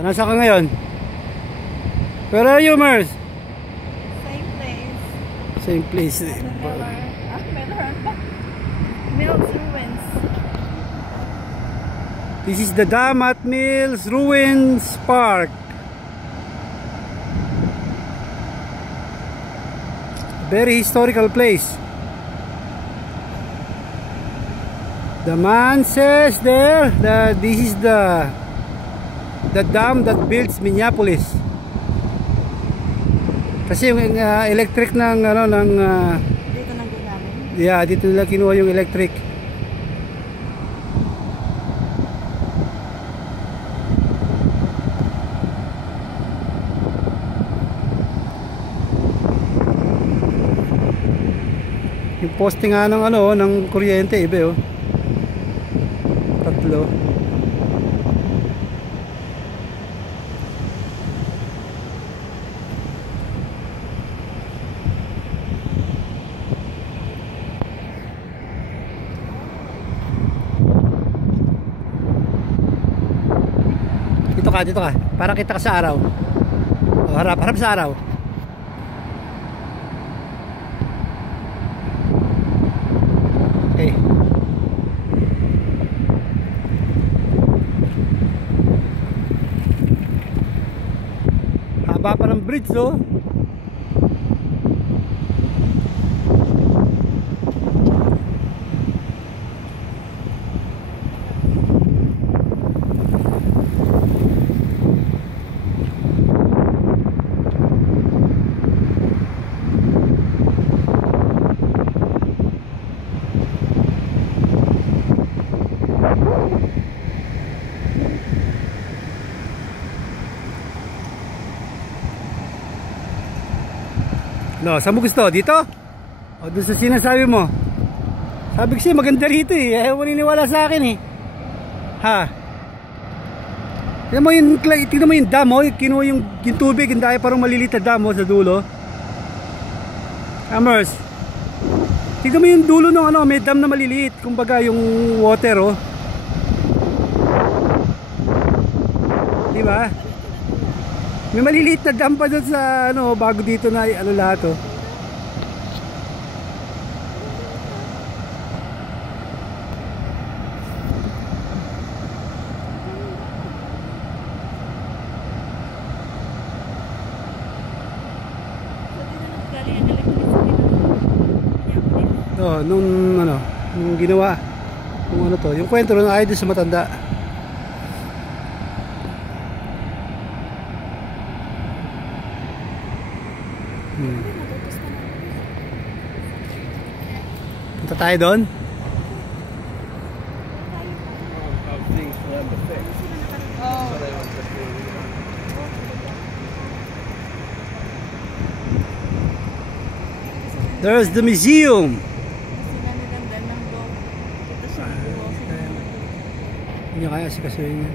Nasa ka ngayon? Where are you, Mers? Same place. Same place. Mills Ruins. This is the dam at Mills Ruins Park. Very historical place. The man says there that this is the dam that builds Minneapolis. Kasi yung electric ng ano ng Dito nang ginamit. yeah, dito nila kinuha yung electric. Yung poste nga ng ano ng kuryente iba oh. Tatlo. Dito ka para kita ka sa araw. Oh, harap sa araw. Okay. Haba pa ng bridge oh. No, saan mo gusto? Dito? O doon sa sinasabi mo? Sabi ko siya maganda rito eh. Ayaw mo niniwala sa akin eh. Ha? Tignan mo yung dam oh. Kinuha yung tubig. Hindi tayo parang maliliit na dam oh, sa dulo. Amers. Tignan mo yung dulo ng ano. May dam na maliliit. Kumbaga yung water oh. Diba? May maliliit na dam pa dyan sa ano, bago dito na ano lahat oh. Nung ano, nung ginawa yung ano to, yung kwento ng idol sa matanda. Punta tayo doon. There's the museum. Hindi kaya si kasuhin niya.